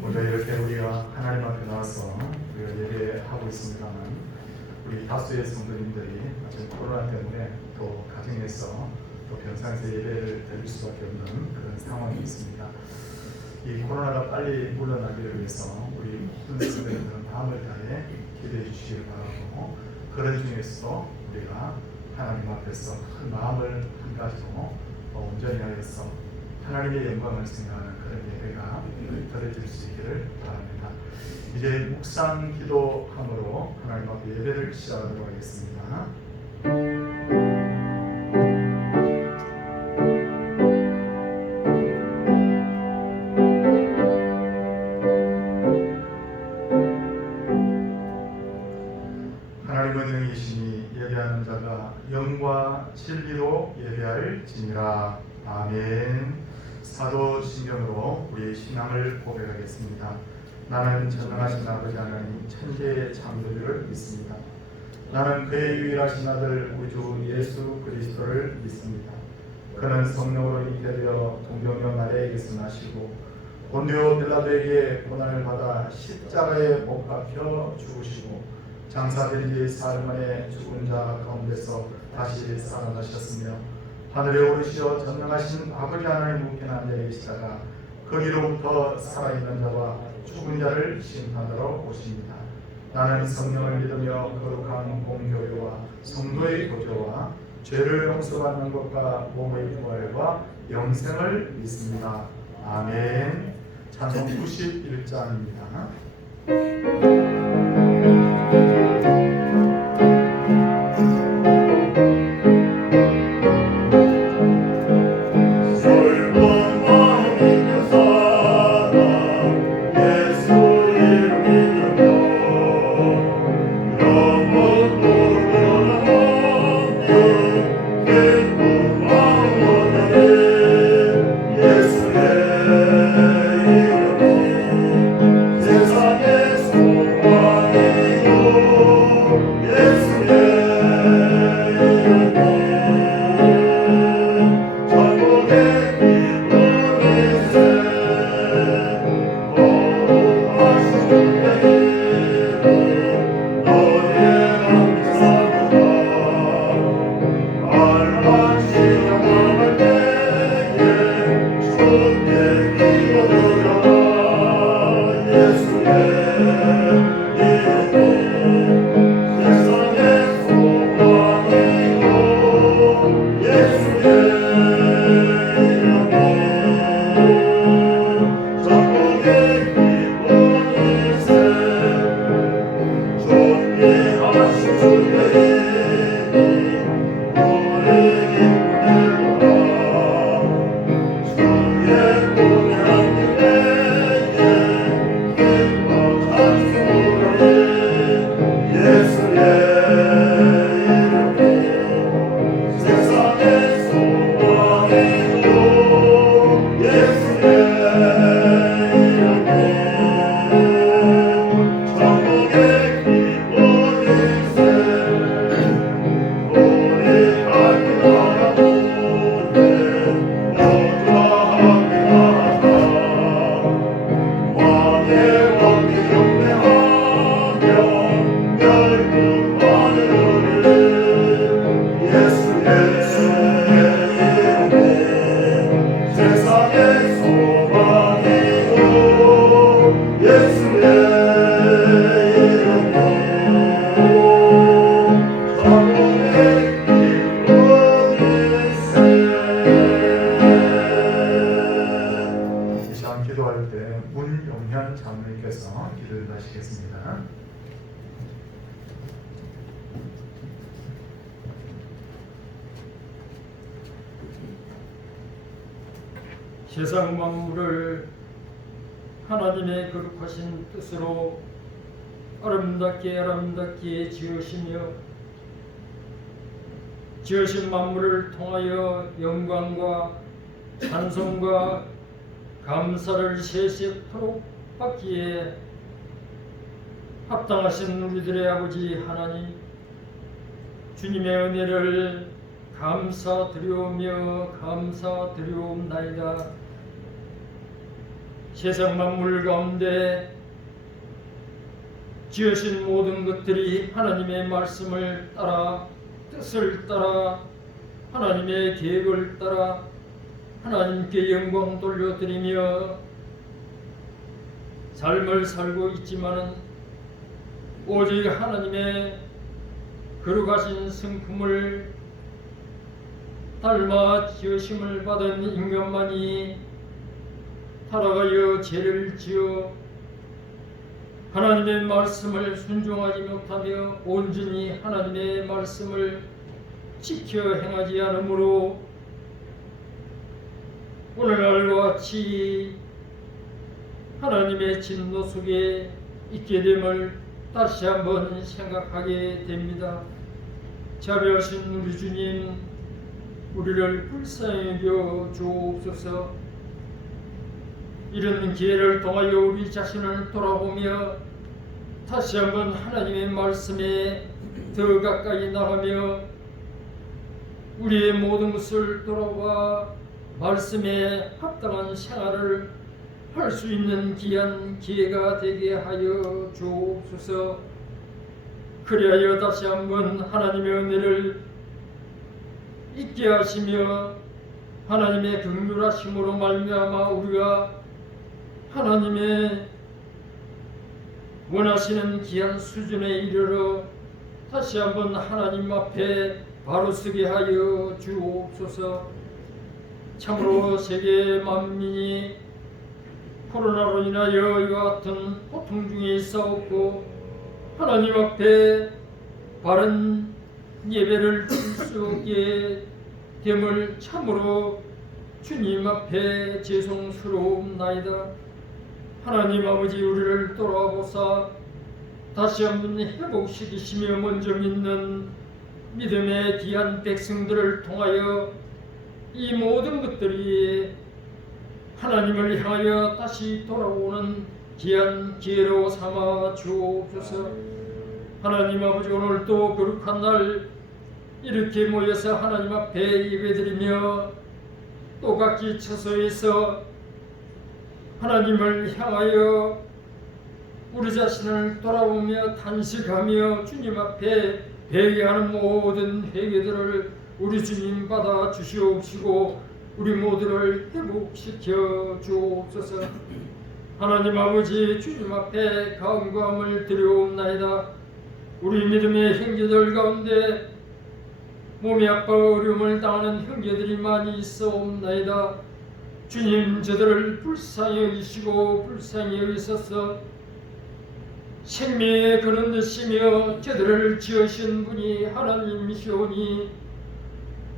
먼저 이렇게 우리가 하나님 앞에 나와서 우리가 예배하고 있습니다만, 우리 다수의 성도님들이 지금 코로나 때문에 또 가정에서 또 병상에서 예배를 드릴 수밖에 없는 그런 상황이 있습니다. 이 코로나가 빨리 물러나기를 위해서 우리 모든 성도님들은 마음을 다해 기도해 주시길 바라고, 그런 중에서도 우리가 하나님 앞에서 큰 마음을 한 가지로 온전히 하여서 하나님의 영광을 생각하는 그런 예배가 드려질 수 있기를 바랍니다. 이제 묵상 기도함으로 하나님 앞에 예배를 시작하도록 하겠습니다. 하나님은 영이시니 예배하는 자가 영과 진리로 예배할지니라. 아멘. 사도신경으로 우리의 신앙을 고백하겠습니다. 나는 전능하신 아버지 하나님 천지의 창조주를 믿습니다. 나는 그의 유일하신 아들 우리 주 예수 그리스도를 믿습니다. 그는 성령으로 잉태되어 동정녀 마리아에게서 나시고 본디오 빌라도에게 고난을 받아 십자가에 못 박혀 죽으시고 장사된 지 사흘 만에 죽은 자 가운데서 다시 살아나셨으며 하늘에 오르시어 전능하신 아버지 하나님 우편에 앉아 계시다가 거기로부터 살아있는 자와 죽은 자를 심판하러 오십니다. 나는 성령을 믿으며 거룩한 공교회와 성도의 교제와 죄를 용서받는 것과 몸의 부활과 영생을 믿습니다. 아멘. 찬송 91장입니다. 세상 만물을 하나님의 거룩하신 뜻으로 아름답게 지으시며 지으신 만물을 통하여 영광과 찬송과 감사를 세세토록 받기에 합당하신 우리들의 아버지 하나님, 주님의 은혜를 감사드리오며 감사드리옵나이다. 세상 만물 가운데 지으신 모든 것들이 하나님의 말씀을 따라 뜻을 따라 하나님의 계획을 따라 하나님께 영광 돌려드리며 삶을 살고 있지만은 오직 하나님의 거룩하신 성품을 닮아 지으심을 받은 인간만이 타락하여 죄를 지어 하나님의 말씀을 순종하지 못하며 온전히 하나님의 말씀을 지켜 행하지 않으므로 오늘날과 같이 하나님의 진노 속에 있게 됨을 다시 한번 생각하게 됩니다. 자비하신 우리 주님, 우리를 불쌍히 여겨 주옵소서. 이런 기회를 통하여 우리 자신을 돌아보며 다시 한번 하나님의 말씀에 더 가까이 나가며 우리의 모든 것을 돌아봐 말씀에 합당한 생활을 할 수 있는 귀한 기회가 되게 하여 주옵소서. 그리하여 다시 한번 하나님의 은혜를 잊게 하시며 하나님의 긍휼하심으로 말미암아 우리가 하나님의 원하시는 귀한 수준에 이르러 다시 한번 하나님 앞에 바로 서게 하여 주옵소서. 참으로 세계 만민이 코로나로 인하여 이와 같은 고통 중에 있사옵고 하나님 앞에 바른 예배를 드릴 수 없게 됨을 참으로 주님 앞에 죄송스러움나이다. 하나님 아버지, 우리를 돌아보사 다시 한번 회복시키시며 먼저 믿는 믿음의 귀한 백성들을 통하여 이 모든 것들이 하나님을 향하여 다시 돌아오는 귀한 기회로 삼아 주옵소서. 하나님 아버지, 오늘도 거룩한 날 이렇게 모여서 하나님 앞에 예배드리며 또 각기 처소에서 하나님을 향하여 우리 자신을 돌아보며 탄식하며 주님 앞에 회개하는 모든 회개들을 우리 주님 받아 주시옵시고 우리 모두를 회복시켜 주옵소서. 하나님 아버지, 주님 앞에 간구함을 드려옵나이다. 우리 믿음의 형제들 가운데 몸이 아파 어려움을 당하는 형제들이 많이 있어옵나이다. 주님, 저들을 불쌍히 여기시고 불쌍히 여기소서. 생명에 거는 듯이며 저들을 지으신 분이 하나님이시오니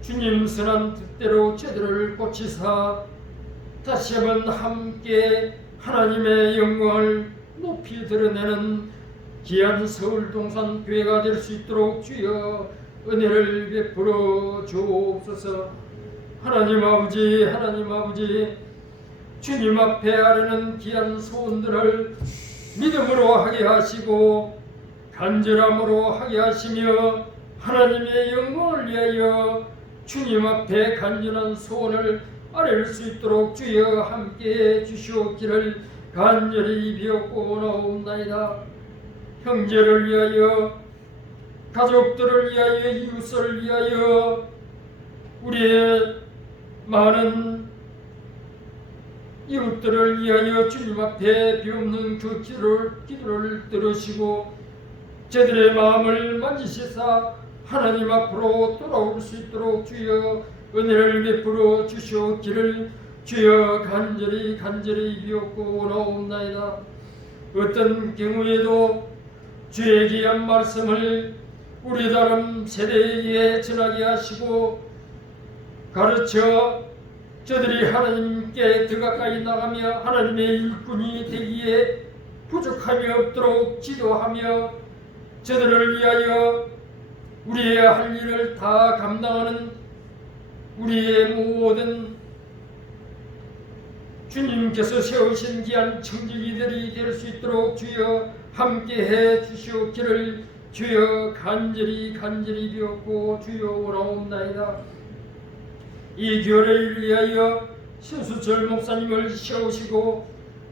주님 선한 뜻대로 저들을 고치사 다시 한번 함께 하나님의 영광을 높이 드러내는 귀한 서울 동산 교회가 될 수 있도록 주여 은혜를 베풀어 주옵소서. 하나님 아버지, 하나님 아버지, 주님 앞에 아뢰는 귀한 소원들을 믿음으로 하게 하시고 간절함으로 하게 하시며 하나님의 영광을 위하여 주님 앞에 간절한 소원을 아뢰를 수 있도록 주여 함께해 주시옵기를 간절히 비옵고 나옵나이다. 형제를 위하여, 가족들을 위하여, 이웃을 위하여, 우리의 많은 이웃들을 위하여 주님 앞에 비옵는 그 기도를 들으시고 저들의 마음을 만지시사 하나님 앞으로 돌아올 수 있도록 주여 은혜를 베풀어 주시옵기를 주여 간절히 비옵고 나옵나이다. 어떤 경우에도 주의 귀한 말씀을 우리 다른 세대에 전하게 하시고 가르쳐 저들이 하나님께 더 가까이 나가며 하나님의 일꾼이 되기에 부족함이 없도록 지도하며 저들을 위하여 우리의 할 일을 다 감당하는 우리의 모든 주님께서 세우신 귀한 청지기들이 될 수 있도록 주여 함께해 주시옵기를 주여 간절히 비옵고 주여 오라옵나이다. 이 교회를 위하여 신수철 목사님을 세우시고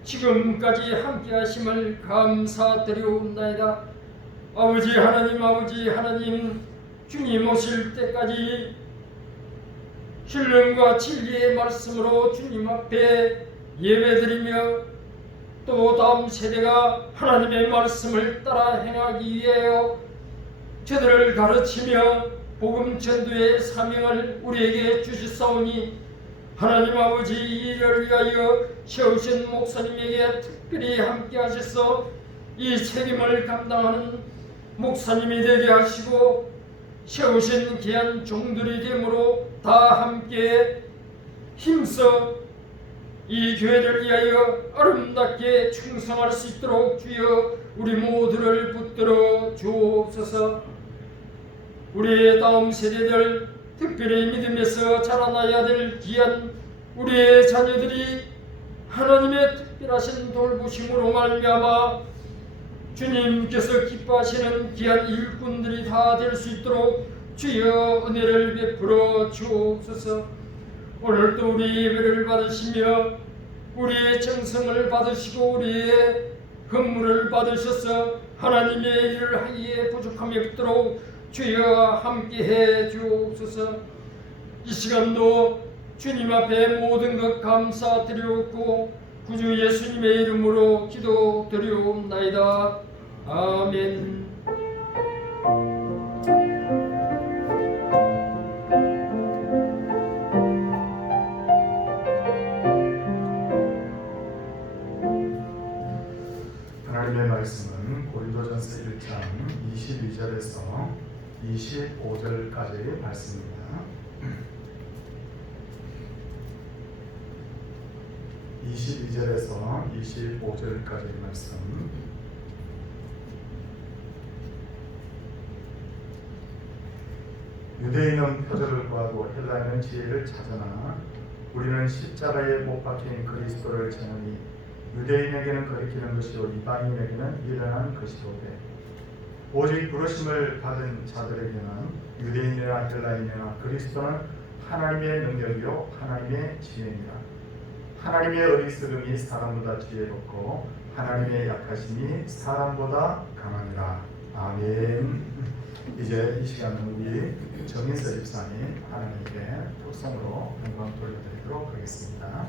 지금까지 함께하심을 감사드리옵나이다. 아버지 하나님, 주님 오실 때까지 신령과 진리의 말씀으로 주님 앞에 예배드리며 또 다음 세대가 하나님의 말씀을 따라 행하기 위하여 저들을 가르치며 복음 전도의 사명을 우리에게 주시사오니 하나님 아버지 이를 위하여 세우신 목사님에게 특별히 함께 하셔서 이 책임을 감당하는 목사님이 되게 하시고 세우신 귀한 종들이 되므로 다 함께 힘써 이 교회를 위하여 아름답게 충성할 수 있도록 주여 우리 모두를 붙들어 주옵소서. 우리의 다음 세대들 특별히 믿음에서 자라나야 될 귀한 우리의 자녀들이 하나님의 특별하신 돌보심으로 말미암아 주님께서 기뻐하시는 귀한 일꾼들이 다 될 수 있도록 주여 은혜를 베풀어 주옵소서. 오늘도 우리 예배를 받으시며 우리의 정성을 받으시고 우리의 헌물을 받으셔서 하나님의 일을 하기에 부족함이 없도록 주여 함께해 주옵소서. 이 시간도 주님 앞에 모든 것 감사드리옵고 구주 예수님의 이름으로 기도드리옵나이다. 아멘. 하나님의 말씀은 고린도전서 1장 22절에서 25절까지의 말씀입니다. 22절에서 25절까지의 말씀. 유대인은 표적을 구하고 헬라인은 지혜를 찾으나 우리는 십자가에 못 박힌 그리스도를 전하니 유대인에게는 거리끼는 것이요 이방인에게는 미련한 것이로되 오직 부르심을 받은 자들에게는 유대인이나 헬라인이나 그리스도는 하나님의 능력이요 하나님의 지혜니라. 하나님의 어리석음이 사람보다 지혜롭고 하나님의 약하심이 사람보다 강하니라. 아멘. 이제 이 시간은 우리 정인서 집사님 하나님께 독성으로 영광 돌려드리도록 하겠습니다.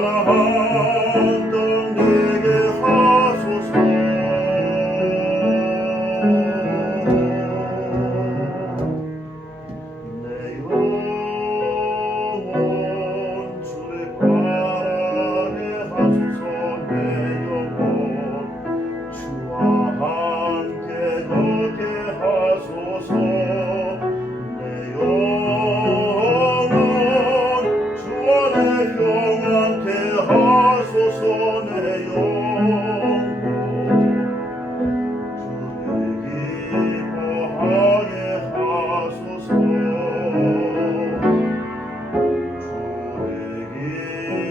사랑한다 내게 하소서. 내 영혼 주를 바라게 하소서. 내 영혼 주와 함께 걷게 하소서. 내 영혼 주와 내 영혼 함께 하소서. 내 영혼 주를 기뻐하게 하소서. 주를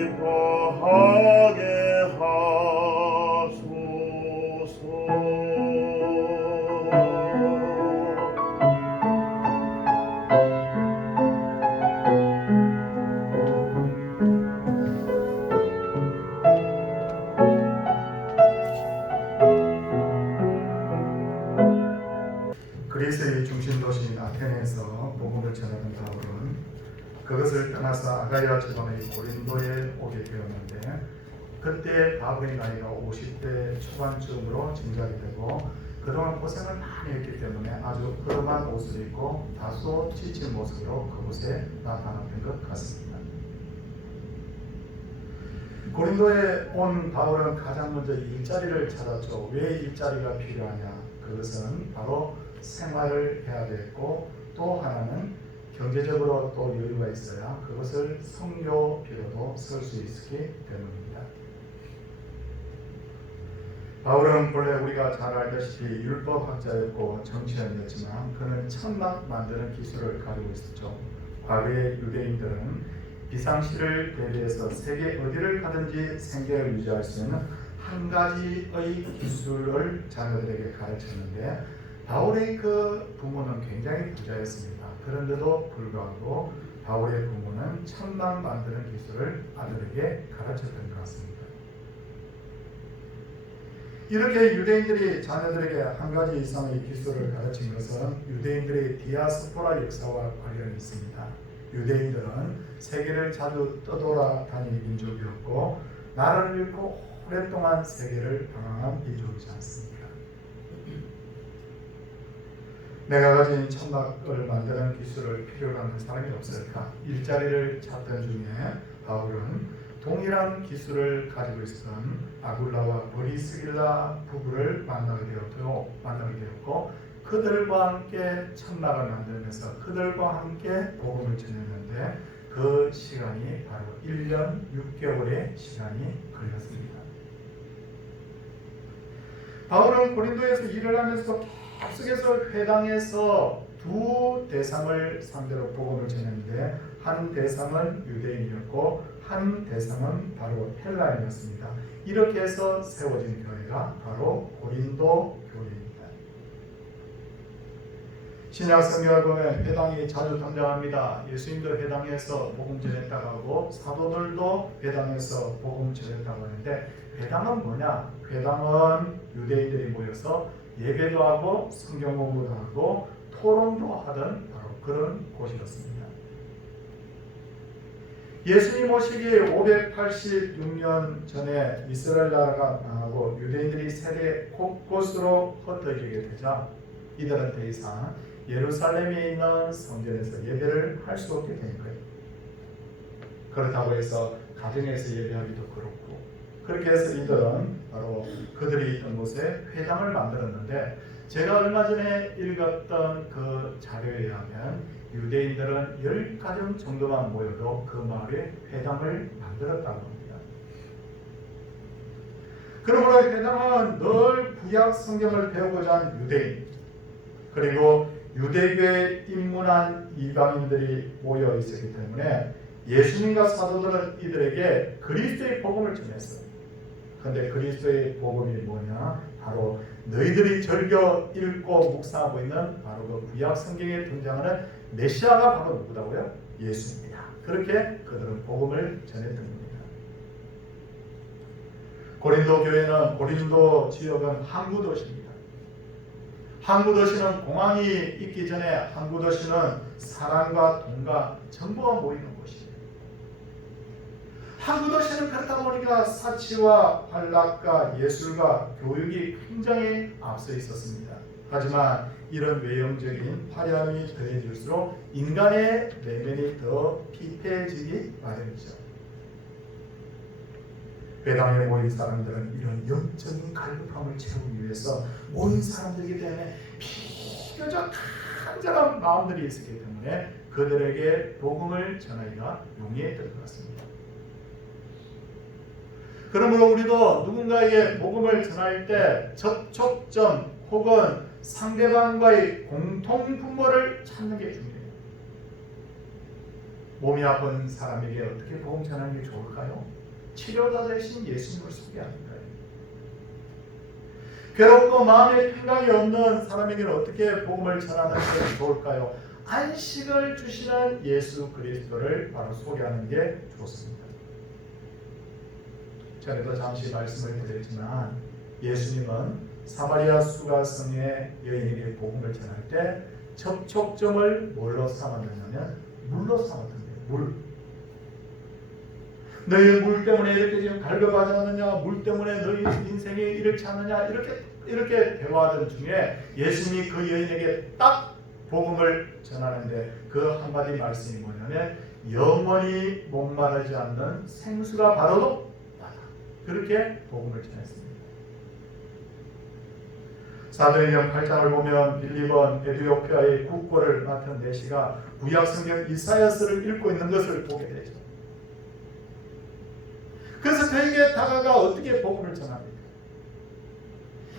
기뻐하게 그리스의 중심 도시인 아테네에서 복음을 전하던 바울은 그것을 떠나서 아가야 지방의 고린도에 오게 되었는데, 그때 바울의 나이가 50대 초반쯤으로 진작이 되고 그동안 고생을 많이 했기 때문에 아주 허름한 옷을 입고 다소 지친 모습으로 그곳에 나타났던 것 같습니다. 고린도에 온 바울은 가장 먼저 일자리를 찾았죠. 왜 일자리가 필요하냐? 그것은 바로 생활을 해야 되고, 또 하나는 경제적으로 또 여유가 있어야 그것을 성교비로도 쓸 수 있기 때문입니다. 바울은 본래 우리가 잘 알다시피 율법학자였고 정치인이었지만 그는 천막 만드는 기술을 가지고 있었죠. 과거의 유대인들은 비상시를 대비해서 세계 어디를 가든지 생계를 유지할 수 있는 한 가지의 기술을 자녀들에게 가르쳤는데, 바울의 그 부모는 굉장히 부자였습니다. 그런데도 불구하고 바울의 부모는 천막 만드는 기술을 아들에게 가르쳤던 것 같습니다. 이렇게 유대인들이 자녀들에게 한 가지 이상의 기술을 가르친 것은 유대인들의 디아스포라 역사와 관련이 있습니다. 유대인들은 세계를 자주 떠돌아다니는 민족이었고 나라를 잃고 오랫동안 세계를 방황한 민족이지 않습니까? 내가 가진 천막을 만드는 기술을 필요로 하는 사람이 없을까? 일자리를 찾던 중에 바울은 동일한 기술을 가지고 있었던 아굴라와 브리스길라 부부를 만나게 되었고 그들과 함께 천막을 만들면서 그들과 함께 복음을 전했는데 그 시간이 바로 1년 6개월의 시간이 걸렸습니다. 바울은 고린도에서 일을 하면서 계속해서 회당에서 두 대상을 상대로 복음을 전했는데, 한 대상은 유대인이었고 한 대상은 바로 헬라인이었습니다. 이렇게 해서 세워진 교회가 바로 고린도 교회입니다. 신약 성경을 보면 회당이 자주 등장합니다. 예수님도 회당에서 복음 전했다고 하고 사도들도 회당에서 복음 전했다고 하는데, 회당은 뭐냐? 회당은 유대인들이 모여서 예배도 하고 성경 공부도 하고 토론도 하던 바로 그런 곳이었습니다. 예수님 오시기 586년 전에 이스라엘 나라가 망하고 유대인들이 세계 곳곳으로 흩어지게 되자 이들은 더 이상 예루살렘에 있는 성전에서 예배를 할 수 없게 된 거예요. 그렇다고 해서 가정에서 예배하기도 그렇고, 그렇게 해서 이들은 바로 그들이 있던 곳에 회당을 만들었는데, 제가 얼마 전에 읽었던 그 자료에 의하면 유대인들은 10가정 정도만 모여도 그 마을에 회당을 만들었다고 합니다. 그러므로 회당은 늘 구약 성경을 배우고자 한 유대인, 그리고 유대교에 입문한 이방인들이 모여 있었기 때문에 예수님과 사도들은 이들에게 그리스도의 복음을 전했어요. 그런데 그리스도의 복음이 뭐냐? 바로 너희들이 즐겨 읽고 묵상하고 있는 바로 그 구약 성경에 등장하는 메시아가 바로 누구다고요? 예수입니다. 그렇게 그들은 복음을 전했던 겁니다. 고린도 교회는, 고린도 지역은 항구 도시입니다. 항구 도시는 공항이 있기 전에 항구 도시는 사람과 돈과 정보가 모이는 곳이에요. 항구 도시는 당시에는 그렇다 보니까 사치와 관락과 예술과 교육이 굉장히 앞서 있었습니다. 하지만 이런 외형적인 화려함이 더해질수록 인간의 내면이 더 피폐해지기 마련이죠. 회당에 모인 사람들은 이런 영적인 갈급함을 채우기 위해서 모인 사람들이기 때문에 비교적 간절한 마음들이 있었기 때문에 그들에게 복음을 전하기가 용이했던 것 같습니다. 그러므로 우리도 누군가에게 복음을 전할 때 접촉점 혹은 상대방과의 공통분모를 찾는 게 중요해요. 몸이 아픈 사람에게 어떻게 복음 전하는 게 좋을까요? 치료자 되신 예수님을 소개하는 거예요. 괴롭고 마음에 평강이 없는 사람에게는 어떻게 복음을 전하는 게 좋을까요? 안식을 주시는 예수 그리스도를 바로 소개하는 게 좋습니다. 전에도 잠시 말씀을 드렸지만 예수님은 사마리아 수가성의 여인에게 복음을 전할 때 접촉점을 뭘로 삼았느냐면 물로 삼았던데요. 물. 너희 물 때문에 이렇게 지금 갈급하지 않느냐? 물 때문에 너희 인생이 이렇지 않느냐? 이렇게 대화하던 중에 예수님이 그 여인에게 딱 복음을 전하는데 그 한마디 말씀이 뭐냐면 영원히 목마르지 않는 생수가 바로 나다. 그렇게 복음을 전했습니다. 사도행전 8장을 보면 빌립은 에티오피아의 국고를 맡은 내시가 구약성경 이사야서를 읽고 있는 것을 보게 되죠. 그래서 그에게 다가가 어떻게 복음을 전합니까?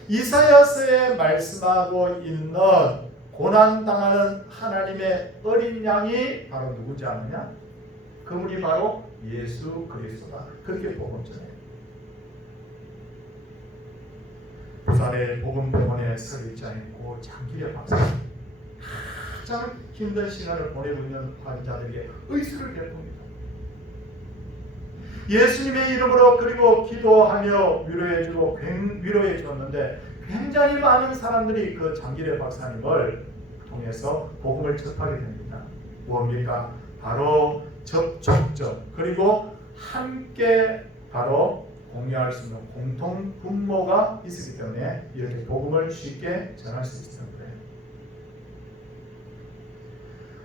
이사야서에 말씀하고 있는 고난당하는 하나님의 어린 양이 바로 누구지 않느냐? 그분이 바로 예수 그리스도다. 그렇게 복음 전해요. 부산의 복음병원에 설립자 있고 장기의 박사 가장 힘든 시간을 보내고 있는 환자들에게 의술을 베풉니다. 예수님의 이름으로 그리고 기도하며 위로해주고 위로해 주었는데 굉장히 많은 사람들이 그 장기래 박사님을 통해서 복음을 접하게 됩니다. 무엇입니까? 바로 접촉점 그리고 함께 바로 공유할 수 있는 공통 분모가 있었기 때문에 이렇게 복음을 쉽게 전할 수 있었던 거예요.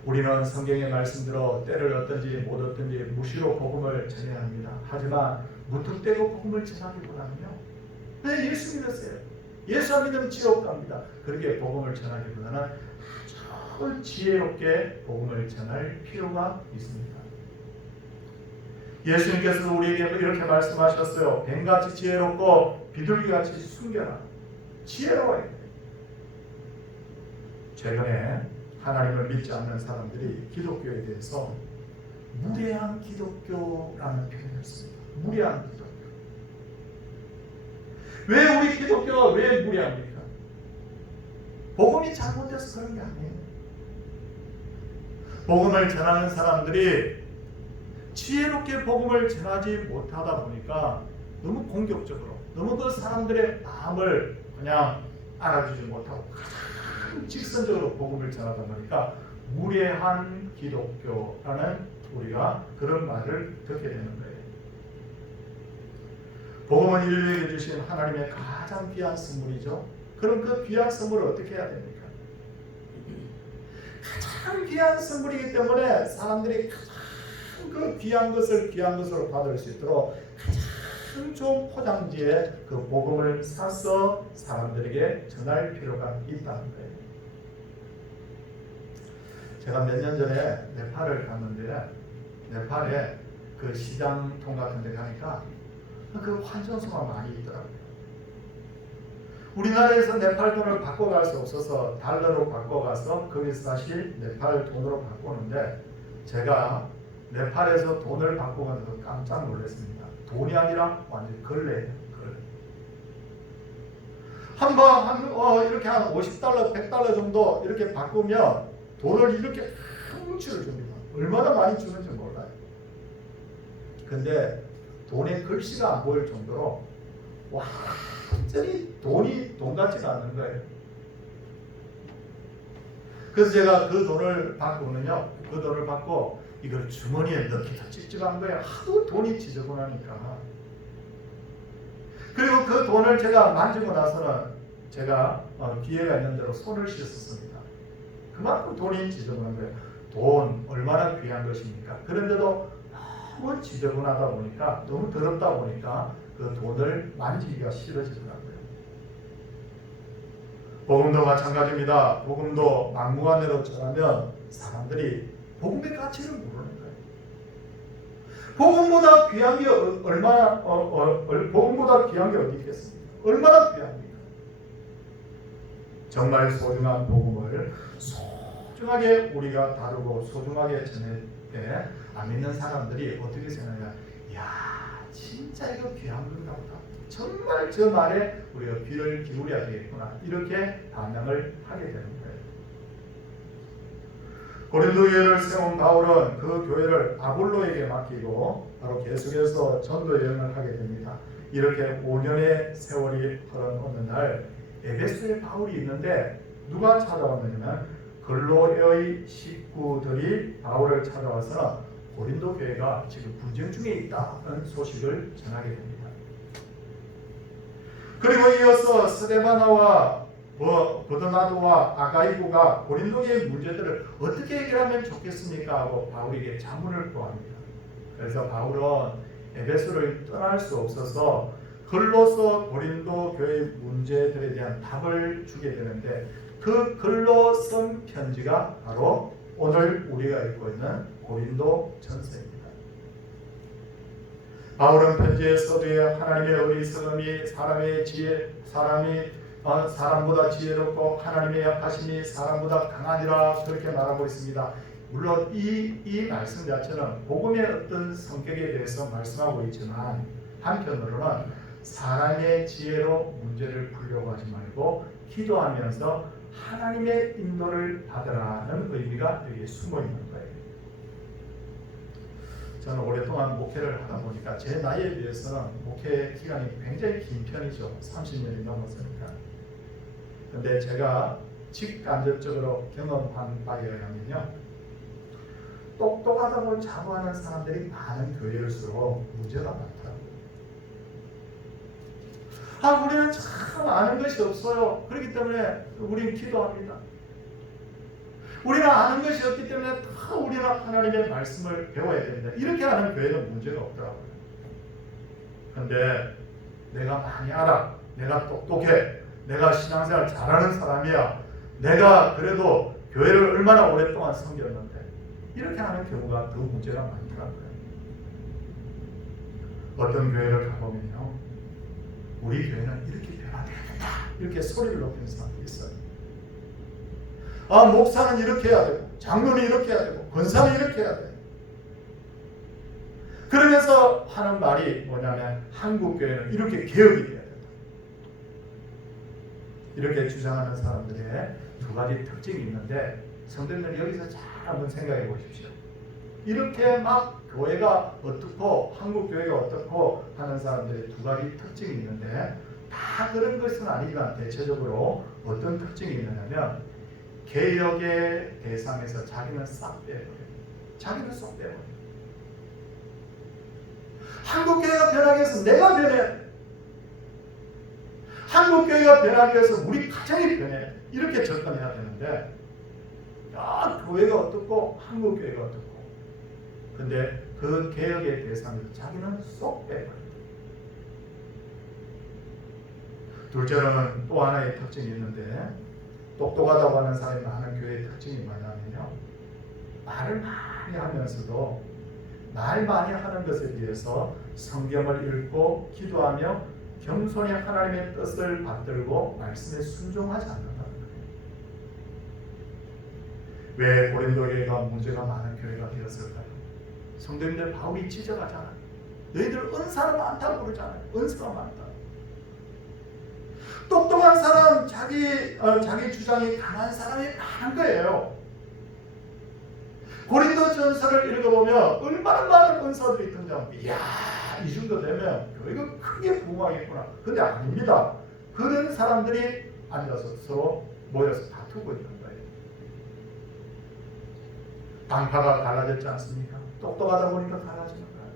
우리는 성경의 말씀대로 때를 얻든지 못 얻든지 무시로 복음을 전해야 합니다. 하지만 무턱대고 복음을 전하기보다는요. 네, 예수 믿었어요. 예수 안 믿으면 지옥 갑니다. 그렇게 복음을 전하기보다는 아주 지혜롭게 복음을 전할 필요가 있습니다. 예수님께서 우리에게 이렇게 말씀하셨어요. 뱀같이 지혜롭고 비둘기같이 순결한 지혜로워야 돼요. 최근에 하나님을 믿지 않는 사람들이 기독교에 대해서 무례한 기독교라는 표현을 씁니다. 무례한 기독교. 왜 우리 기독교가 왜 무례합니까? 복음이 잘못돼서 그런 게 아니에요. 복음을 전하는 사람들이 지혜롭게 복음을 전하지 못하다 보니까 너무 공격적으로 너무 그 사람들의 마음을 그냥 알아주지 못하고 가장 직선적으로 복음을 전하다 보니까 무례한 기독교라는 우리가 그런 말을 듣게 되는 거예요. 복음은 인류에게 주신 하나님의 가장 귀한 선물이죠. 그럼 그 귀한 선물을 어떻게 해야 됩니까? 가장 귀한 선물이기 때문에 사람들이 가장 그 귀한 것을 귀한 것으로 받을 수 있도록 가장 좋은 포장지에 그 복음을 사서 사람들에게 전할 필요가 있다는 거예요. 제가 몇 년 전에 네팔을 갔는데 네팔에 그 시장통 같은 데 가니까 그 환전소가 많이 있더라고요. 우리나라에서 네팔 돈을 바꿔갈 수 없어서 달러로 바꿔가서 거기서 다시 네팔 돈으로 바꾸는데 제가 네팔에서 돈을 바꾸면서 깜짝 놀랐습니다. 돈이 아니라 완전 걸레예요. 걸레. 이렇게 한 50달러, 100달러 정도 이렇게 바꾸면 돈을 이렇게 한 뭉치를 줍니다. 얼마나 많이 주는지 몰라요. 근데 돈의 글씨가 안 보일 정도로 완전히 돈이 돈 같지가 않는 거예요. 그래서 제가 그 돈을 바꾸면요, 그 돈을 받고 이걸 주머니에 넣기도 찝찝한 거예요. 하도 돈이 지저분하니까. 그리고 그 돈을 제가 만지고 나서는 제가 기회가 있는 대로 손을 씻었습니다. 그만큼 돈이 지저분한 거예요. 돈 얼마나 귀한 것입니까? 그런데도 너무 지저분하다 보니까, 너무 더럽다 보니까 그 돈을 만지기가 싫어지더라고요. 복음도 마찬가지입니다. 복음도 막무가내로 전하면 사람들이 복음의 가치를 모르는 거예요. 복음보다 귀한 게 얼마나 복음보다 귀한 게 어디 있겠습니까? 얼마나 귀합니까? 정말 소중한 복음을 소중하게 우리가 다루고 소중하게 전할 때 안 믿는 사람들이 어떻게 생각하냐? 야, 진짜 이거 귀한 건가 보다. 정말 저 말에 우리가 귀를 기울여야 되겠구나. 이렇게 반응을 하게 되는 거예요. 고린도 교회를 세운 바울은 그 교회를 아볼로에게 맡기고 바로 계속해서 전도 여행을 하게 됩니다. 이렇게 5년의 세월이 흐른 어느 날 에베소에 바울이 있는데 누가 찾아왔느냐면 근로의 식구들이 바울을 찾아와서 고린도 교회가 지금 분쟁 중에 있다는 소식을 전하게 됩니다. 그리고 이어서 스데바나와 버드나도와 아가이고가 고린도 교회의 문제들을 어떻게 해결하면 좋겠습니까? 하고 바울에게 자문을 구합니다. 그래서 바울은 에베소를 떠날 수 없어서 글로서 고린도 교회의 문제들에 대한 답을 주게 되는데, 그 글로 쓴 편지가 바로 오늘 우리가 읽고 있는 고린도 전서입니다. 바울은 편지의 서두에 하나님의 어리석음이 사람보다 지혜롭고 하나님의 약하심이 사람보다 강하니라, 그렇게 말하고 있습니다. 물론 이 말씀 자체는 복음의 어떤 성격에 대해서 말씀하고 있지만, 한편으로는 사람의 지혜로 문제를 풀려고 하지 말고 기도하면서 하나님의 인도를 받으라는 의미가 여기에 숨어 있는 거예요. 저는 오랫동안 목회를 하다 보니까 제 나이에 비해서는 목회 기간이 굉장히 긴 편이죠. 30년이 넘었으니까. 근데 제가 직간접적으로 경험한 바에 의하면요, 똑똑하다고 자부하는 사람들이 많은 교회일수록 문제가 많더라고요. 우리는 참 아는 것이 없어요. 그렇기 때문에 우리는 기도합니다. 우리는 아는 것이 없기 때문에 다 우리는 하나님의 말씀을 배워야 됩니다. 이렇게 하는 교회는 문제가 없더라고요. 그런데 내가 많이 알아, 내가 똑똑해, 내가 신앙생활 잘하는 사람이야, 내가 그래도 교회를 얼마나 오랫동안 섬겼는데, 이렇게 하는 경우가 더 문제가 많더라고요. 어떤 교회를 가보면요, 우리 교회는 이렇게 변화돼야 된다, 이렇게 소리를 높이는 사람들이 있어요. 목사는 이렇게 해야 되고, 장로는 이렇게 해야 되고, 권사는 이렇게 해야 돼. 그러면서 하는 말이 뭐냐면, 한국 교회는 이렇게 개혁이 돼야 된다. 이렇게 주장하는 사람들의 두 가지 특징이 있는데, 성도님들 여기서 잘 한번 생각해 보십시오. 이렇게 막 교회가 어떻고 한국 교회가 어떻고 하는 사람들의 두 가지 특징이 있는데, 다 그런 것은 아니지만 대체적으로 어떤 특징이 있느냐면, 개혁의 대상에서 자기는 싹 빼버려요. 자기는 쏙 빼버려요. 한국 교회가 변하기 위해서 내가 변해야 돼. 한국 교회가 변하기 위해서 우리 가정이 변해야 돼. 이렇게 접근해야 되는데, 교회가 어떻고 한국 교회가 어떻고, 근데 그 개혁의 대상에서 자기는 쏙 빼버려요. 둘째로는 또 하나의 특징이 있는데, 똑똑하다고 하는 사람이 많은 교회의 특징이 뭐냐면요, 말을 많이 하면서도 말 많이 하는 것에 비해서 성경을 읽고 기도하며 겸손히 하나님의 뜻을 받들고 말씀에 순종하지 않는다는 거예요. 왜 고린도 교회가 문제가 많은 교회가 되었을까요? 성도님들, 바울이 지적하잖아요. 너희들 은사는 많다고 그러잖아요. 은사가 많다. 똑똑한 사람, 자기 주장이 강한 사람이 많은 거예요. 고린도 전서를 읽어보면 얼마나 많은 은사들이 등장합니다. 이야, 이 정도 되면 교회가 크게 부흥하겠구나. 근데 아닙니다. 그런 사람들이 앉아서 서로 모여서 다투고 있는 거예요. 당파가 갈라졌지 않습니까? 똑똑하다 보니까 갈라지는 거예요.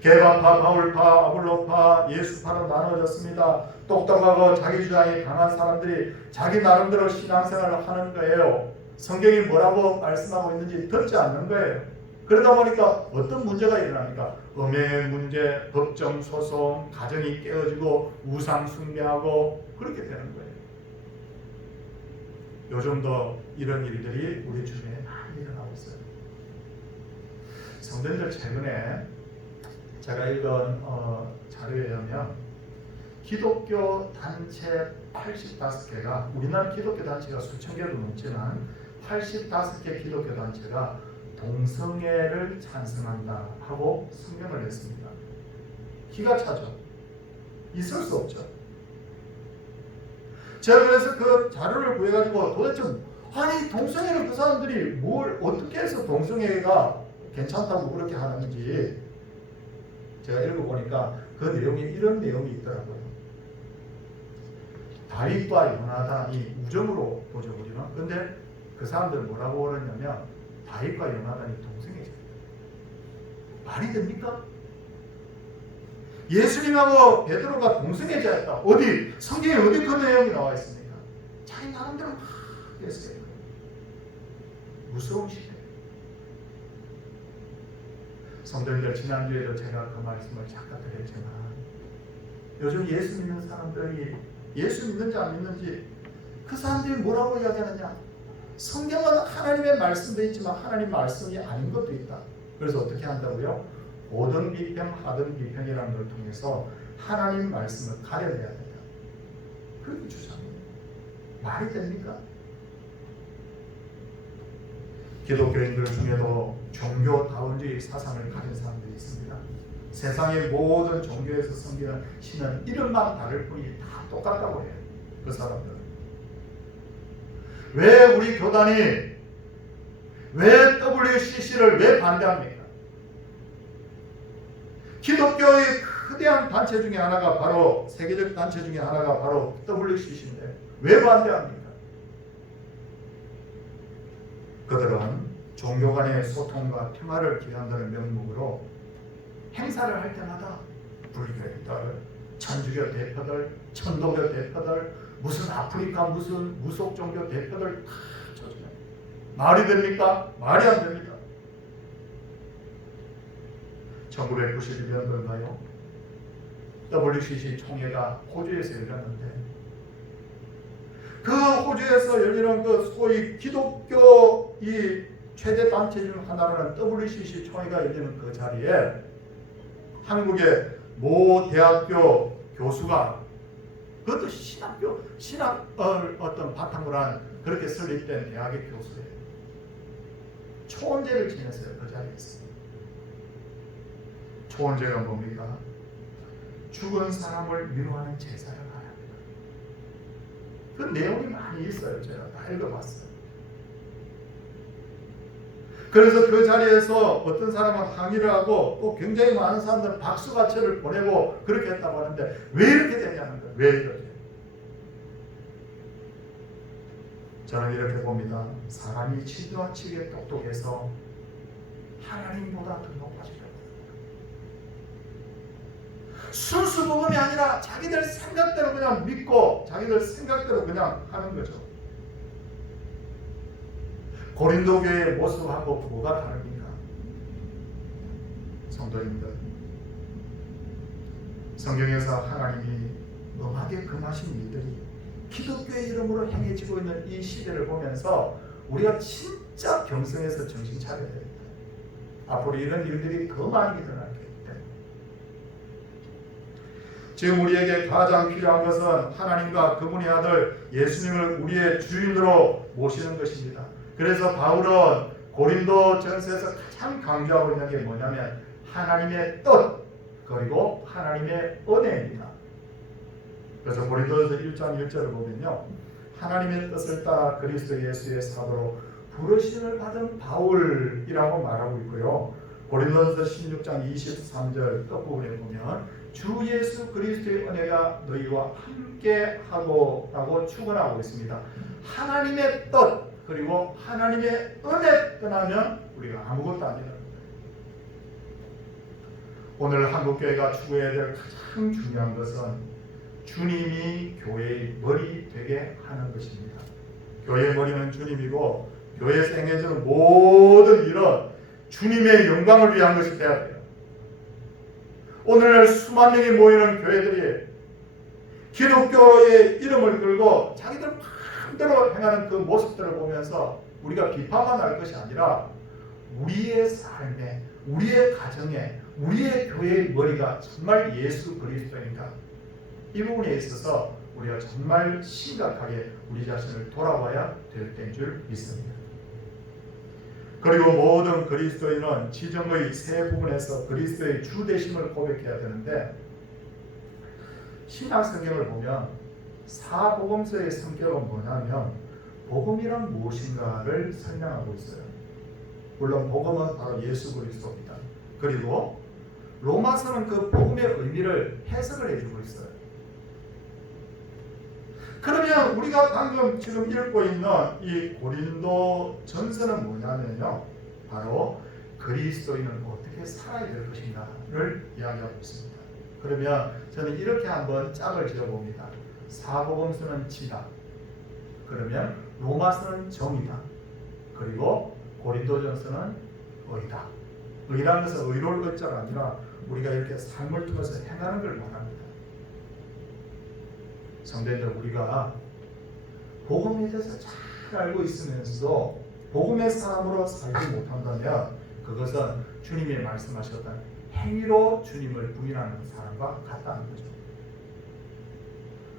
개바파, 바울파, 아볼로파, 예수파로 나눠졌습니다. 똑똑하고 자기 주장이 강한 사람들이 자기 나름대로 신앙생활을 하는 거예요. 성경이 뭐라고 말씀하고 있는지 듣지 않는 거예요. 그러다 보니까 어떤 문제가 일어납니까? 음행의 문제, 법정 소송, 가정이 깨어지고 우상 숭배하고 그렇게 되는 거예요. 요즘도 이런 일들이 우리 주변에 많이 일어나고 있어요. 성도님들, 최근에 제가 읽은 자료에 의하면 기독교 단체 85개가, 우리나라 기독교 단체가 수천 개도 넘지만 85개 기독교 단체가 동성애를 찬성한다 하고 성명을 냈습니다. 기가 차죠. 있을 수 없죠. 제가 그래서 그 자료를 구해가지고 도대체 아니 동성애를 그 사람들이 뭘 어떻게 해서 동성애가 괜찮다고 그렇게 하는지 제가 읽어보니까 그 내용에 이런 내용이 있더라고요. 다윗과 요나단이 우정으로 보죠, 우리는. 근데 그 사람들은 뭐라고 그러냐면 다윗과 요나단이 동성애자. 말이 됩니까? 예수님하고 베드로가 동성애자였다. 어디? 성경에 어디 그 내용이 나와 있습니까? 자기 나름대로 막 했어요. 무서운 시대. 성도님들, 지난주에도 제가 그 말씀을 잠깐 드렸지만 요즘 예수 믿는 사람들이 예수 믿는지 안 믿는지 그 사람들이 뭐라고 이야기하느냐? 성경은 하나님의 말씀도 있지만 하나님 말씀이 아닌 것도 있다. 그래서 어떻게 한다고요? 오등 비평, 하등 비평이라는 걸 통해서 하나님 말씀을 가려내야 된다. 그렇게 주장합니다. 말이 됩니까? 기독교인들 중에도 종교다원주의 사상을 가진 사람들이 있습니다. 세상의 모든 종교에서 섬기는 신은 이름만 다를 뿐이 다 똑같다고 해요. 그 사람들은. 왜 우리 교단이 왜 WCC를 왜 반대합니까? 기독교의 크대한 단체 중에 하나가 바로 세계적 단체 중에 하나가 바로 WCC인데 왜 반대합니까? 그들은 종교 간의 소통과 평화를 기한다는 명목으로 행사를 할 때마다 불교인들, 천주교 대표들, 천도교 대표들, 무슨 아프리카 무슨 무속 종교 대표들 다 초청해요. 말이 됩니까? 말이 안 됩니다. 1991년도인가요? WCC 총회가 호주에서 열렸는데 그 호주에서 열리는 그 소위 기독교 이 최대 단체 중 하나라는 WCC 총회가 열리는 그 자리에 한국의 모 대학교 교수가 그것도 신학을 어떤 바탕으로 한 그렇게 설립된 대학의 교수예요. 초원제를 지냈어요. 그 자리에서. 초원제가 뭡니까? 죽은 사람을 위로하는 제사를 말합니다. 그 내용이 많이 있어요. 제가 다 읽어봤어요. 그래서 그 자리에서 어떤 사람은 항의를 하고 또 굉장히 많은 사람들은 박수가채를 보내고 그렇게 했다고 하는데 왜 이렇게 되냐는 거예요. 왜 이렇게? 저는 이렇게 봅니다. 사람이 지나치게 똑똑해서 하나님보다 더 높아지려고 순수 복음이 아니라 자기들 생각대로 그냥 믿고 자기들 생각대로 그냥 하는 거죠. 고린도 교회의 모습하고 뭐가 다릅니까? 성도님들, 성경에서 하나님이 엄하게 금하신 일들이 기독교의 이름으로 행해지고 있는 이 시대를 보면서 우리가 진짜 경성에서 정신 차려야 됩니다. 앞으로 이런 일들이 더 많이 일어날 거기 때문에 지금 우리에게 가장 필요한 것은 하나님과 그분의 아들 예수님을 우리의 주인으로 모시는 것입니다. 그래서 바울은 고린도 전서에서 가장 강조하고 있는 게 뭐냐면 하나님의 뜻 그리고 하나님의 은혜입니다. 그래서 고린도전서 1장 1절을 보면요, 하나님의 뜻을 따라 그리스도 예수의 사도로 부르심을 받은 바울이라고 말하고 있고요. 고린도전서 16장 23절 끝부분에 보면 주 예수 그리스도의 은혜가 너희와 함께 하고 라고 축원하고 있습니다. 하나님의 뜻 그리고 하나님의 은혜 떠나면 우리가 아무것도 아니라는 거예요. 오늘 한국교회가 추구해야 될 가장 중요한 것은 주님이 교회의 머리 되게 하는 것입니다. 교회의 머리는 주님이고 교회에서 행해지는 모든 일은 주님의 영광을 위한 것이 되어야 돼요. 오늘날 수만 명이 모이는 교회들이 기독교의 이름을 걸고 자기들 마음대로 행하는 그 모습들을 보면서 우리가 비판만 할 것이 아니라 우리의 삶에, 우리의 가정에, 우리의 교회의 머리가 정말 예수 그리스도인가, 이 부분에 있어서 우리가 정말 심각하게 우리 자신을 돌아봐야 될 때인 줄 믿습니다. 그리고 모든 그리스도인은 지정의 세 부분에서 그리스도의 주 되심을 고백해야 되는데, 신약 성경을 보면 사복음서의 성격은 뭐냐면 복음이란 무엇인가를 설명하고 있어요. 물론 복음은 바로 예수 그리스도입니다. 그리고 로마서는 그 복음의 의미를 해석을 해주고 있어요. 그러면 우리가 방금 지금 읽고 있는 이 고린도 전서는 뭐냐면요, 바로 그리스도인은 어떻게 살아야 될 것인가를 이야기하고 있습니다. 그러면 저는 이렇게 한번 짝을 지어봅니다. 사복음서는 지다, 그러면 로마서는 정이다, 그리고 고린도전서는 의다. 의라는 것은 의로울 의자가 아니라 우리가 이렇게 삶을 통해서 행하는 걸 말합니다. 성도님들, 우리가 복음에 대해서 잘 알고 있으면서도 복음의 사람으로 살지 못한다면 그것은 주님이 말씀하셨던 행위로 주님을 부인하는 사람과 같다는 거죠.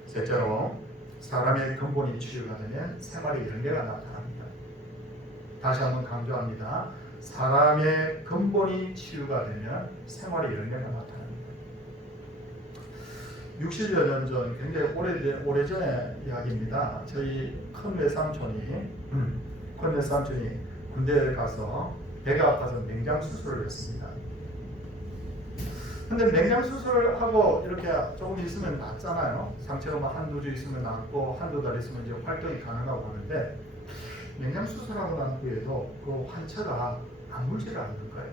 셋째로, 사람의 근본이 치유가 되면 생활의 열매가 나타납니다. 다시 한번 강조합니다. 사람의 근본이 치유가 되면 생활의 열매가 나타납니다. 60여 년 전, 굉장히 오래전의 이야기입니다. 저희 큰 외삼촌이 군대에 가서 배가 아파서 맹장 수술을 했습니다. 근데 맹장 수술을 하고 이렇게 조금 있으면 낫잖아요. 상처가 막 한두 주 있으면 낫고 한두 달 있으면 이제 활동이 가능하고 하는데, 맹장 수술하고 난 후에도 그 환처가 아물지를 않는 거예요.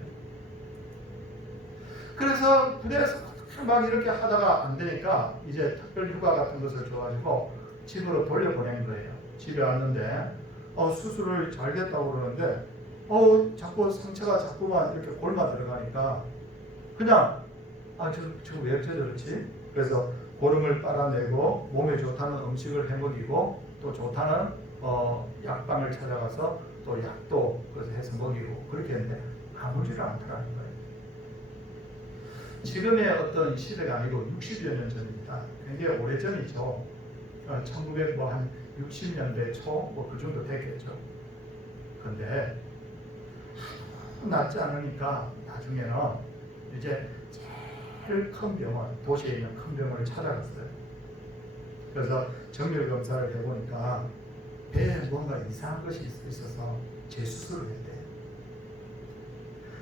그래서 부대에서 막 이렇게 하다가 안 되니까 이제 특별 휴가 같은 것을 줘가지고 집으로 돌려보낸 거예요. 집에 왔는데 수술을 잘 됐다고 그러는데 자꾸 상처가 자꾸만 이렇게 골마 들어가니까 그냥 지금 왜 저렇지? 그래서 고름을 빨아내고 몸에 좋다는 음식을 해먹이고 또 좋다는 약방을 찾아가서 또 약도 그래서 해서 먹이고 그렇게 했는데 아물지를 않더라는 거예요. 지금의 어떤 시대가 아니고 60여 년 전입니다. 굉장히 오래전이죠. 1960년대 초 그 정도 됐겠죠. 그런데 낫지 않으니까 나중에는 이제 제일 큰 병원, 도시에 있는 큰 병원을 찾아갔어요. 그래서 정밀 검사를 해보니까 배에 뭔가 이상한 것이 있어서 재수술을 했대요.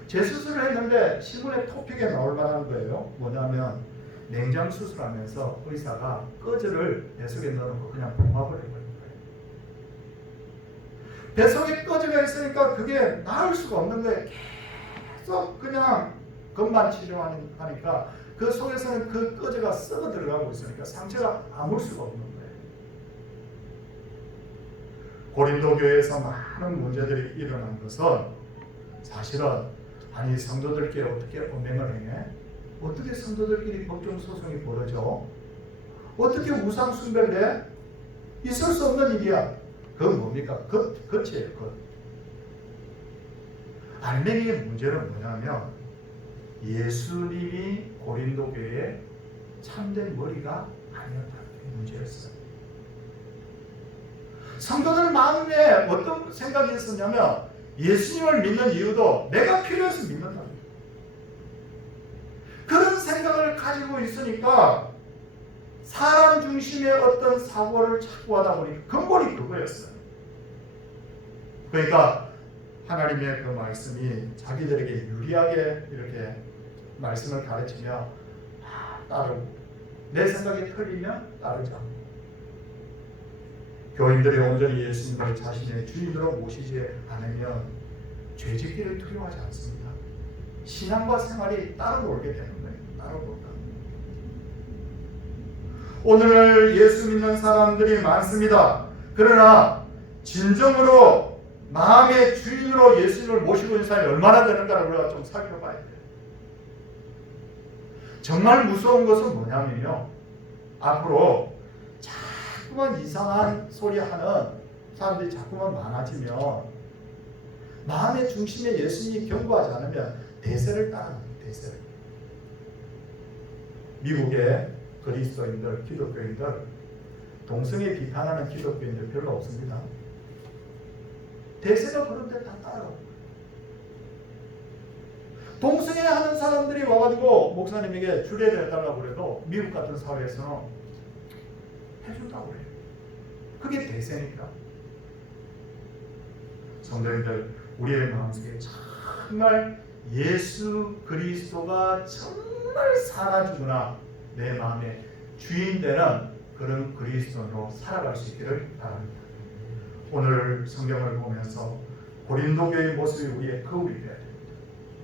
재수술을 했는데 신문에 토픽에 나올 만한 거예요. 뭐냐면 맹장 수술하면서 의사가 꺼즈를 뱃속에 넣어놓고 그냥 봉합을 해버린 거예요. 뱃속에 꺼즈가 있으니까 그게 나을 수가 없는 거예요. 계속 그냥 겉만 치료하니까 그 속에서는 그 꺼즈가 썩어 들어가고 있으니까 상처가 아물 수가 없는 거예요. 고린도 교회에서 많은 문제들이 일어난 것은 사실은 성도들끼리 어떻게 언행을 행해? 어떻게 성도들끼리 법정 소송이 벌어져? 어떻게 우상 숭배를 해? 있을 수 없는 일이야. 그건 뭡니까? 겉이에요. 겉. 알맹이의 문제는 뭐냐면 예수님이 고린도 교회에 참된 머리가 아니었다는 게 문제였어요. 성도들 마음에 어떤 생각이 있었냐면 예수님을 믿는 이유도 내가 필요해서 믿는다. 그런 생각을 가지고 있으니까 사람 중심의 어떤 사고를 자꾸 하다 보니 근본이 그거였어요. 그러니까 하나님의 그 말씀이 자기들에게 유리하게 이렇게 말씀을 가르치며 따르고 내 생각이 틀리면 따르지 않고 교인들이 온전히 예수님을 자신의 주인으로 모시지 않으면 죄짓기를 두려워하지 않습니다. 신앙과 생활이 따로 놀게 되는 거예요. 따로 놀다. 오늘 예수 믿는 사람들이 많습니다. 그러나 진정으로 마음의 주인으로 예수님을 모시고 있는 사람이 얼마나 되는가를 우리가 좀 살펴봐야 돼요. 정말 무서운 것은 뭐냐면요, 앞으로 자꾸만 이상한 소리 하는 사람들이 자꾸만 많아지면 마음의 중심에 예수님이 경고하지 않으면 대세를 따라가요. 대세를. 미국의 그리스도인들, 기독교인들, 동성애 비판하는 기독교인들 별로 없습니다. 대세가 그런데 다 따라가고, 동성애 하는 사람들이 와가지고 목사님에게 주례를 해달라고 그래도 미국 같은 사회에서는 해준다고 그래요. 그게 대세니까. 성도님들, 우리의 마음속에 정말 예수 그리스도가 정말 살아주구나, 내 마음의 주인 되는 그런 그리스도인으로 살아갈 수 있기를 바랍니다. 오늘 성경을 보면서 고린도 교회의 모습이 우리의 거울이 되어야 됩니다.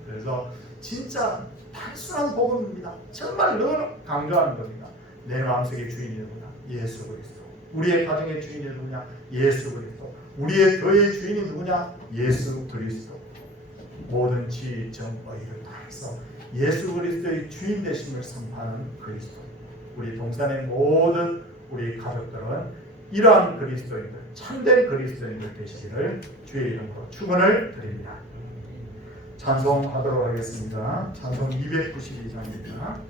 그래서 진짜 단순한 복음입니다. 정말 늘 강조하는 겁니다. 내 마음속의 주인이 누구냐? 예수 그리스도. 우리의 가정의 주인이 누구냐? 예수 그리스도. 우리의 교회의 주인이 누구냐? 예수 그리스도. 모든 지, 정, 의를 다해서 예수 그리스도의 주인 되심을 선포하는 그리스도. 우리 동산의 모든 우리 가족들은 이러한 그리스도인들, 참된 그리스도인들 되시기를 주의 이름으로 축원을 드립니다. 찬송하도록 하겠습니다. 찬송 292장입니다.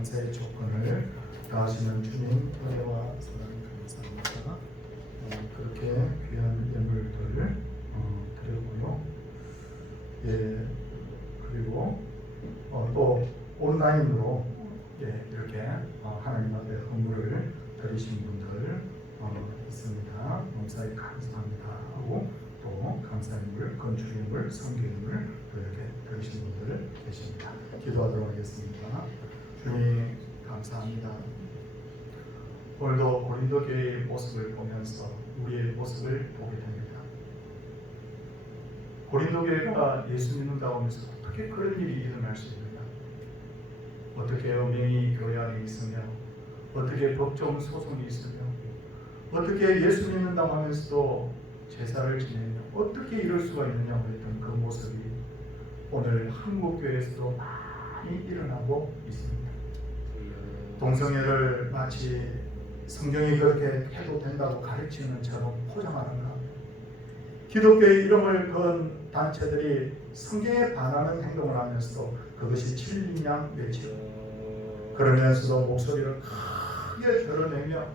감사의 조건을 다하시는 주님 은혜와 사랑 감사합니다. 그렇게 귀한 예물들 드리고요. 예, 그리고 또 온라인으로 이렇게 하나님 앞에 헌물을 드리신 분들 있습니다. 감사히 감사합니다. 건축인물, 성교인물 이렇게 들으신 분들 계십니다. 기도하도록 하겠습니다. 주님 감사합니다. 오늘도 고린도 교회의 모습을 보면서 우리의 모습을 보게 됩니다. 고린도 교회가 예수 믿는다고 하면서 어떻게 그런 일이 일어날 수 있느냐? 어떻게 은행이 교회 안에 있으며, 어떻게 법정 소송이 있으며, 어떻게 예수 믿는다고 하면서도 제사를 지내며, 어떻게 이럴 수가 있느냐고 했던 그 모습이 오늘 한국 교회에서도 많이 일어나고 있습니다. 동성애를 마치 성경이 그렇게 해도 된다고 가르치는 처럼 포장하는가? 기독교의 이름을 건 단체들이 성경에 반하는 행동을 하면서도 그것이 진리냐 외치고, 그러면서도 목소리를 크게 드러내며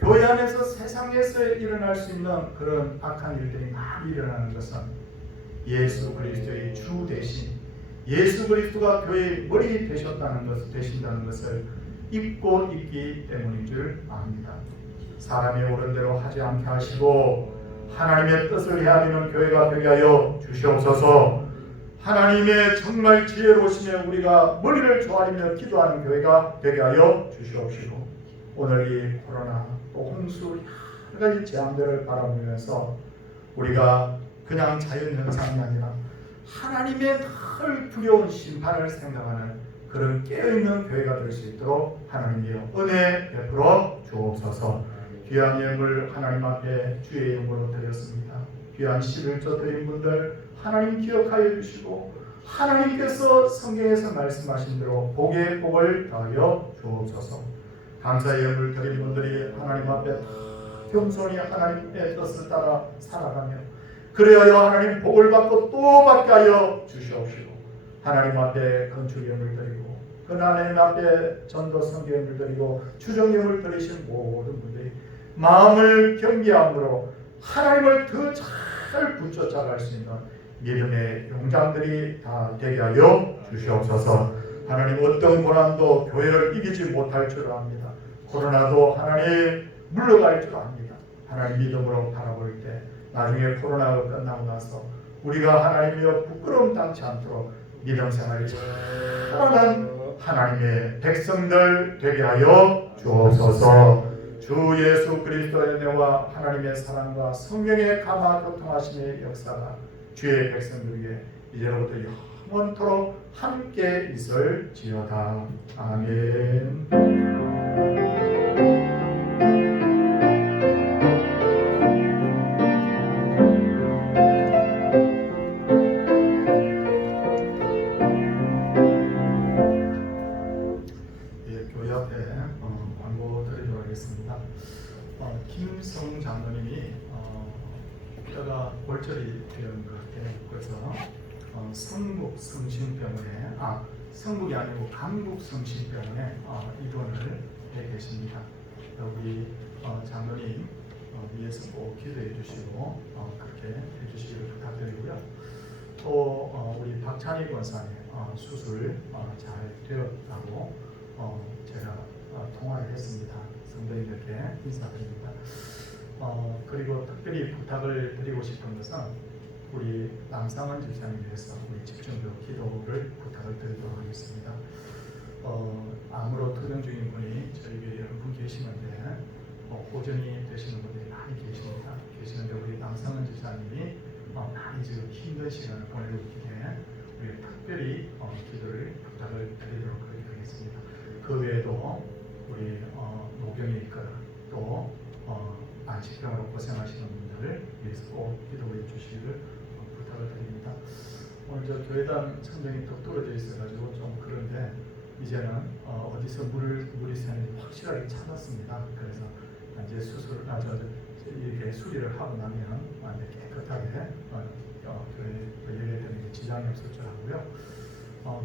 교회 안에서 세상에서 일어날 수 있는 그런 악한 일들이 많이 일어나는 것은 예수 그리스도의 주 대신 예수 그리스도가 교회의 머리 되신다는 것을 잊고 있기 때문인 줄 압니다. 사람이 옳은 대로 하지 않게 하시고 하나님의 뜻을 헤아리는 교회가 되게 하여 주시옵소서. 하나님의 정말 지혜로우심에 우리가 머리를 조아리며 기도하는 교회가 되게 하여 주시옵시고, 오늘 이 코로나 또 홍수 여러 가지 재앙들을 바라보면서 우리가 그냥 자연현상이 아니라 하나님의 늘 두려운 심판을 생각하는 그런 깨어있는 교회가 될 수 있도록 하나님이여 은혜 베풀어 주옵소서. 귀한 예물 하나님 앞에 주의 이름으로 드렸습니다. 귀한 11조 드린 분들 하나님 기억하여 주시고, 하나님께서 성경에서 말씀하신 대로 복에 복을 더하여 주옵소서. 감사의 예물 드린 분들이 하나님 앞에 겸손히 하나님의 뜻을 따라 살아가며 그래야 하나님 복을 받고 또 받게 하여 주시옵시고, 하나님 앞에 건축 예물 드리고 그 하나님 앞에 전도 선교 예물 드리고 주정 예물 드리신 모든 분들이 마음을 경계함으로 하나님을 더 잘 붙여잡을 수 있는 믿음의 용장들이 다 되게 하여 주시옵소서. 하나님 어떤 고난도 교회를 이기지 못할 줄 압니다. 코로나도 하나님 물러갈 줄 압니다. 하나님 믿음으로 바라볼 때 나중에 코로나가 끝나고 나서 우리가 하나님이여 부끄러움 당치 않도록 믿음 생활이 잘하는 하나님의 백성들 되게 하여 주옵소서. 주 예수 그리스도의 은혜와 하나님의 사랑과 성령의 감화 교통하심의 역사가 주의 백성들에게 이제로부터 영원토록 함께 있을지어다. 아멘. 교회 앞에 광고 드리도록 하겠습니다. 김성 장로님이 뼈가 골절이 되는 것 같아요. 그래서 성북 성심병원에 성북이 아니고 강북 성심병원에 입원을 해 계십니다. 우리 장로님 위해서 꼭 기도해 주시고 그렇게 해 주시기를 부탁드리고요. 또 우리 박찬희 권사님 수술 잘 되었다고 제가 통화를 했습니다. 성도님들께 인사드립니다. 그리고 특별히 부탁을 드리고 싶은 것은 우리 남상원 집사님 위해서 우리 집중적으로 기도를 부탁을 드리도록 하겠습니다. 암으로 투병 중인 분이 저희 교회에 여러 분 계시는데 호전이 되시는 분들이 많이 계시는데 우리 남상원 집사님이 많이 지금 힘든 시간을 보내고 있기에 우리 특별히 기도를 부탁을 드리도록 하겠습니다. 그 외에도 우리 노병에 있거나 또 안식병으로 고생하시는 분들을 위해서 꼭 기도해 주시기를 부탁을 드립니다. 오늘 저 교회당 천정이 또 뚫어져 있어가지고 좀 그런데 이제는 어디서 물이 새는지 확실하게 찾았습니다. 그래서 이제 이렇게 수리를 하고 나면 깨끗하게 교회 예배드리는 게 지장이 없을 줄 알고요.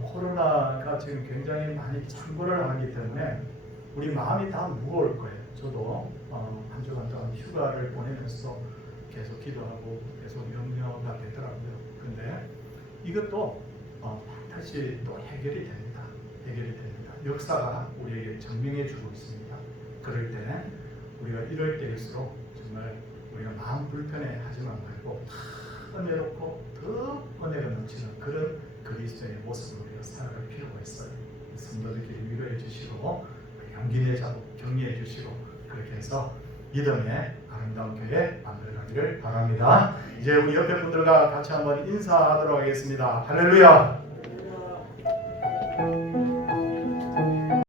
코로나가 지금 굉장히 많이 창궐을 하기 때문에 우리 마음이 다 무거울 거예요. 저도 한 주간 동안 휴가를 보내면서 계속 기도하고 계속 염려가 되더라고요. 근데 이것도 다시 또 해결이 됩니다. 역사가 우리에게 증명해 주고 있습니다. 그럴 때 우리가 이럴 때일수록 정말 우리가 마음 불편해 하지만 말고 다 은혜롭고 더 은혜가 넘치는 그런 그리스도의 모습으로 우리가 살아갈 필요가 있어요. 성도들끼리 위로해 주시고 용기 내자고 격려해 주시고 그렇게 해서 믿음의 아름다운 교회 만들어가기를 바랍니다. 이제 우리 옆에 분들과 같이 한번 인사하도록 하겠습니다. 할렐루야.